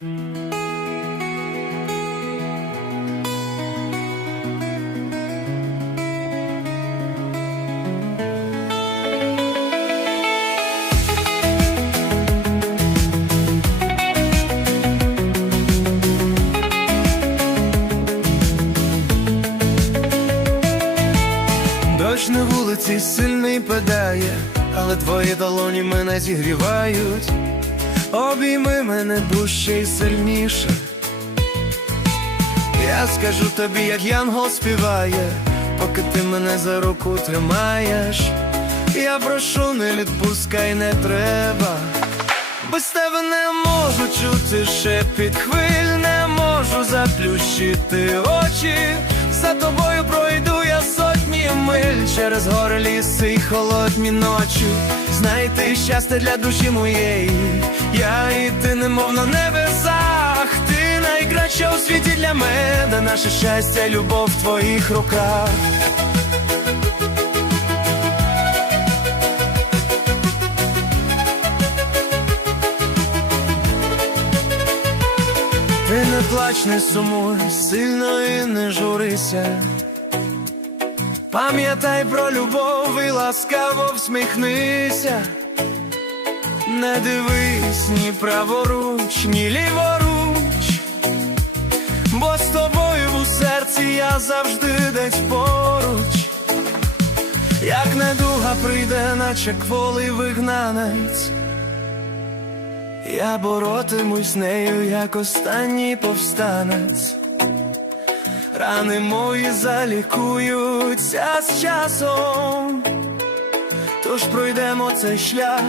Дощ на вулиці сильний падає, але твої долоні мене зігрівають. Обійми мене дужче і сильніше. Я скажу тобі, як янгол співає, поки ти мене за руку тримаєш. Я прошу, не відпускай, не треба. Без тебе не можу чути шепіт хвиль, не можу заплющити очі. За тобою пройду я сотні миль через гори ліси й холодні ночі. Знайти щастя для душі моєї. Я немов на небесах. Ти найкраща у світі для мене. Наше щастя, любов в твоїх руках. Ти не плач, не сумуй, сильно і не журися. Пам'ятай про любов і ласкаво всміхнися. Не дивись праворуч, ні ліворуч, бо з тобою у серці я завжди десь поруч. Як недуга прийде, наче кволий вигнанець. Я боротимусь з нею, як останній повстанець. Рани мої залікуються з часом, тож пройдемо цей шлях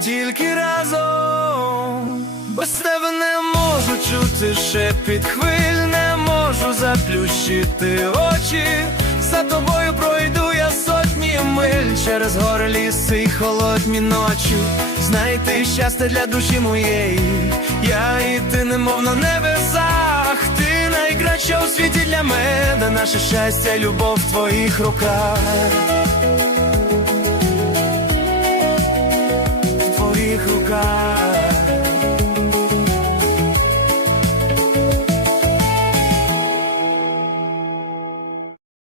тільки разом. Без тебе не можу чути шепіт хвиль, не можу заплющити очі. За тобою пройду я сотні миль через гори ліси й холодні ночі. Знайти щастя для душі моєї. Я і ти немов на небесах. Ти найкраща у світі для мене. Наше щастя, любов в твоїх руках.